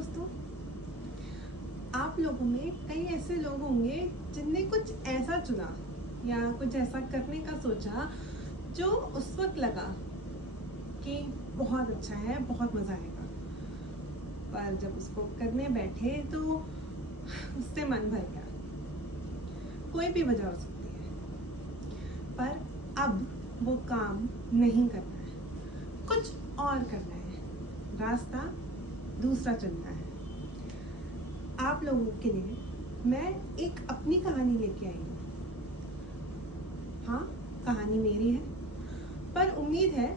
दोस्तों, आप लोगों में कई ऐसे लोग होंगे जिनने कुछ ऐसा चुना या कुछ ऐसा करने का सोचा जो उस वक्त लगा कि बहुत अच्छा है, बहुत मज़ा आएगा, पर जब उसको करने बैठे तो उससे मन भर गया। कोई भी वजह हो सकती है, पर अब वो काम नहीं करना है, कुछ और करना है, रास्ता दूसरा चुनना है। आप लोगों के लिए मैं एक अपनी कहानी लेके आई हूँ। हाँ, कहानी मेरी है, पर उम्मीद है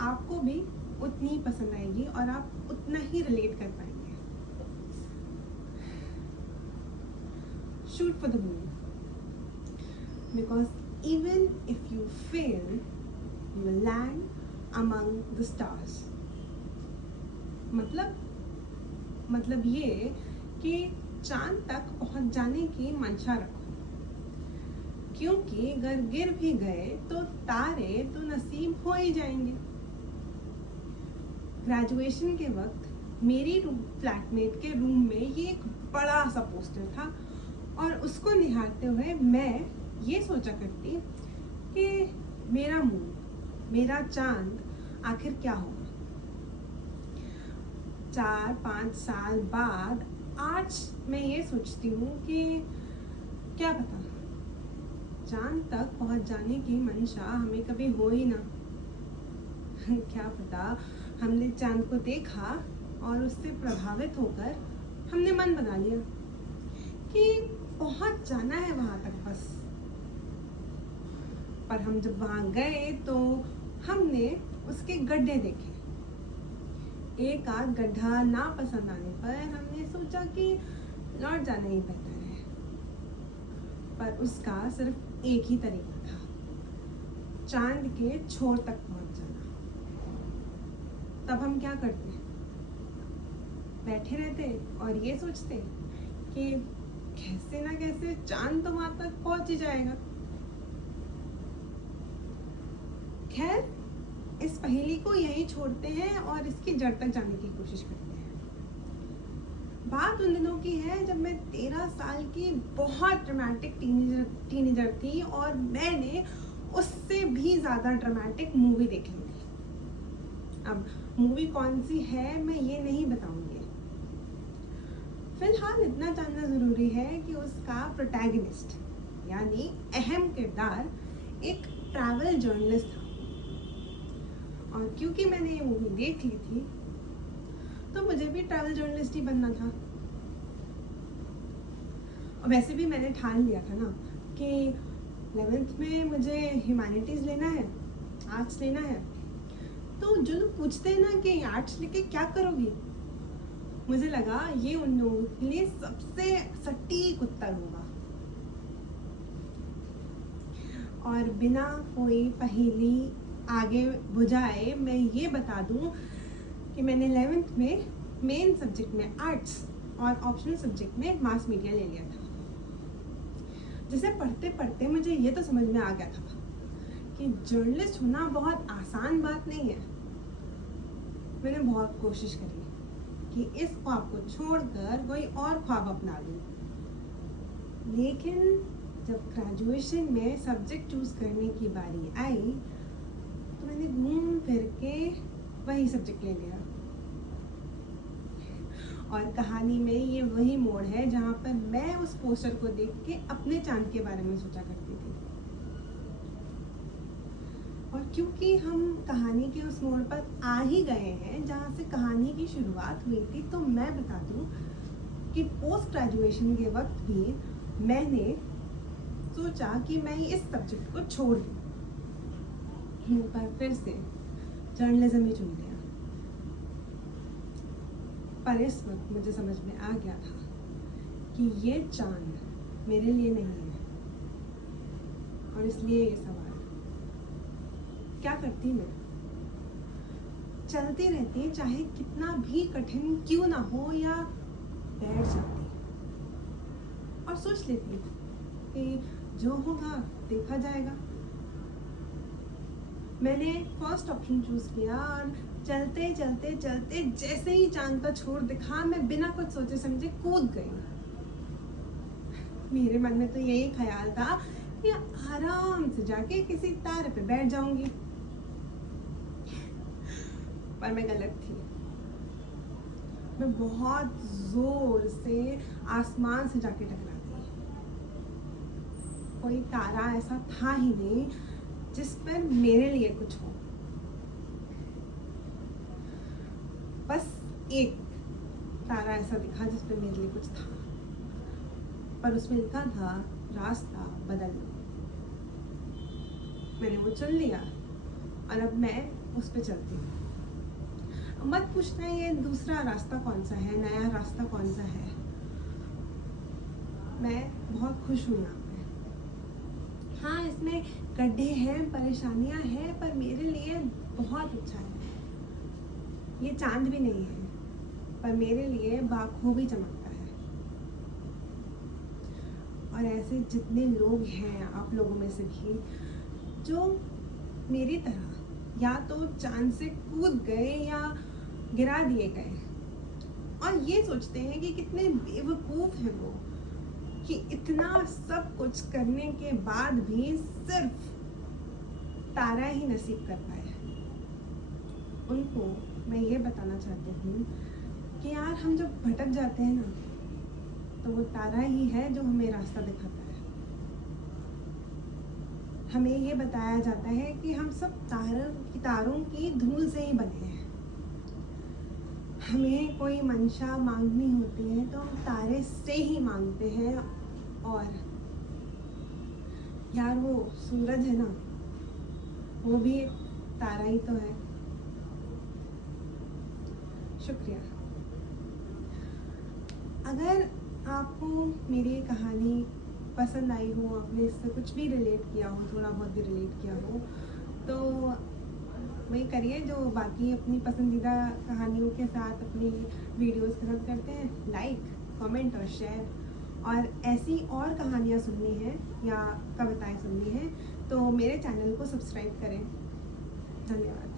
आपको भी उतनी ही पसंद आएगी और आप उतना ही रिलेट कर पाएंगे। Shoot for the moon, because even if you fail you will land among the stars. मतलब ये कि चांद तक पहुंच जाने की मंशा रखो, क्योंकि अगर गिर भी गए तो तारे तो नसीब हो ही जाएंगे। ग्रेजुएशन के वक्त मेरी फ्लैटमेट के रूम में ये एक बड़ा सा पोस्टर था और उसको निहारते हुए मैं ये सोचा करती कि मेरा मून, मेरा चांद आखिर क्या होगा। 4-5 साल बाद आज मैं ये सोचती हूँ कि क्या पता चांद तक पहुँच जाने की मंशा हमें कभी हो ही ना। क्या पता हमने चांद को देखा और उससे प्रभावित होकर हमने मन बना लिया कि पहुँच जाना है वहाँ तक बस। पर हम जब वहाँ गए तो हमने उसके गड्ढे देखे। एक आध गड्ढा ना पसंद आने पर हमने सोचा कि लौट जाना ही बेहतर है, पर उसका सिर्फ एक ही तरीका था, चांद के छोर तक पहुंच जाना। तब हम क्या करते, बैठे रहते और ये सोचते कि कैसे ना कैसे चांद तो वहां तक पहुंच ही जाएगा। खैर, इस पहेली को यहीं छोड़ते हैं और इसकी जड़ तक जाने की कोशिश करते हैं। बात उन दिनों की है जब मैं 13 साल की बहुत ड्रामेटिक टीनेजर थी और मैंने उससे भी ज़्यादा ड्रामेटिक मूवी देख ली थी। अब मूवी कौन सी है मैं ये नहीं बताऊंगी। फिलहाल इतना जानना ज़रूरी है कि उसका प्रोटैगनिस्ट यानी अहम किरदार एक ट्रैवल जर्नलिस्ट था। और क्योंकि मैंने ये मूवी देख ली थी तो मुझे भी ट्रैवल जर्नलिस्ट ही बनना था। और वैसे भी मैंने ठान लिया था ना कि 11th में मुझे ह्यूमैनिटीज़ लेना है, आर्ट्स लेना है। तो जो लोग पूछते हैं ना कि आर्ट्स लेके क्या करोगी, मुझे लगा ये उन लोगों के लिए सबसे सटीक उत्तर होगा। और बिना कोई पहेली आगे बुझाए मैं ये बता दूं कि मैंने 11th में मेन सब्जेक्ट में आर्ट्स और ऑप्शनल सब्जेक्ट में मास मीडिया ले लिया था। जिसे पढ़ते पढ़ते मुझे ये तो समझ में आ गया था कि जर्नलिस्ट होना बहुत आसान बात नहीं है। मैंने बहुत कोशिश करी कि इस ख्वाब को छोड़कर कोई और ख्वाब अपना लूं, लेकिन जब ग्रेजुएशन में सब्जेक्ट चूज करने की बारी आई तो मैंने घूम फिर के वही सब्जेक्ट ले लिया। और कहानी में ये वही मोड़ है जहाँ पर मैं उस पोस्टर को देख के अपने चांद के बारे में सोचा करती थी। और क्योंकि हम कहानी के उस मोड़ पर आ ही गए हैं जहाँ से कहानी की शुरुआत हुई थी, तो मैं बता दूं कि पोस्ट ग्रेजुएशन के वक्त भी मैंने सोचा कि मैं इस सब्जेक्ट को छोड़ दूं, पर फिर से जर्नलिज्म ही चुन लिया। पर इस वक्त मुझे समझ में आ गया था कि ये चांद मेरे लिए नहीं है। और इसलिए ये सवाल, क्या करती मैं? चलती रहती चाहे कितना भी कठिन क्यों ना हो, या बैठ जाती और सोच लेती कि जो होगा देखा जाएगा। मैंने फर्स्ट ऑप्शन चूज किया और चलते चलते चलते जैसे ही चांद का छोर दिखा, मैं बिना कुछ सोचे समझे कूद गई। मेरे मन में तो यही ख्याल था कि आराम से जाके किसी तारे पे बैठ जाऊंगी, पर मैं गलत थी। मैं बहुत जोर से आसमान से जाके टकरा गई। कोई तारा ऐसा था ही नहीं जिस पर मेरे लिए कुछ हो। बस एक तारा ऐसा दिखा जिस पर मेरे लिए कुछ था, पर उसमें लिखा था रास्ता बदल लो। मैंने वो चुन लिया और अब मैं उस पर चलती हूँ। मत पूछना ये दूसरा रास्ता कौन सा है, नया रास्ता कौन सा है। मैं बहुत खुश हूँ यहाँ पे। हाँ, इसमें गड्ढे हैं, परेशानियाँ हैं, पर मेरे लिए बहुत अच्छा है। ये चांद भी नहीं है, पर मेरे लिए बाखूबी चमकता है। और ऐसे जितने लोग हैं, आप लोगों में से भी, जो मेरी तरह या तो चांद से कूद गए या गिरा दिए गए, और ये सोचते हैं कि कितने बेवकूफ़ हैं वो, कि इतना सब कुछ करने के बाद भी सिर्फ तारा ही नसीब कर पाए। उनको मैं ये बताना चाहती हूँ कि यार, हम जब भटक जाते हैं ना, तो वो तारा ही है जो हमें रास्ता दिखाता है। हमें ये बताया जाता है कि हम सब तारों की धूल से ही बने हैं। हमें कोई मंशा मांगनी होती है तो हम तारे से ही मांगते हैं। और यार, वो सूरज है ना, वो भी एक तारा ही तो है। शुक्रिया। अगर आपको मेरी कहानी पसंद आई हो, आपने इससे कुछ भी रिलेट किया हो, थोड़ा बहुत भी रिलेट किया हो, तो वही करिए जो बाकी अपनी पसंदीदा कहानियों के साथ, अपनी वीडियोस के साथ करते हैं, लाइक, कमेंट और शेयर। और ऐसी और कहानियाँ सुननी है या कविताएं सुननी है तो मेरे चैनल को सब्सक्राइब करें। धन्यवाद।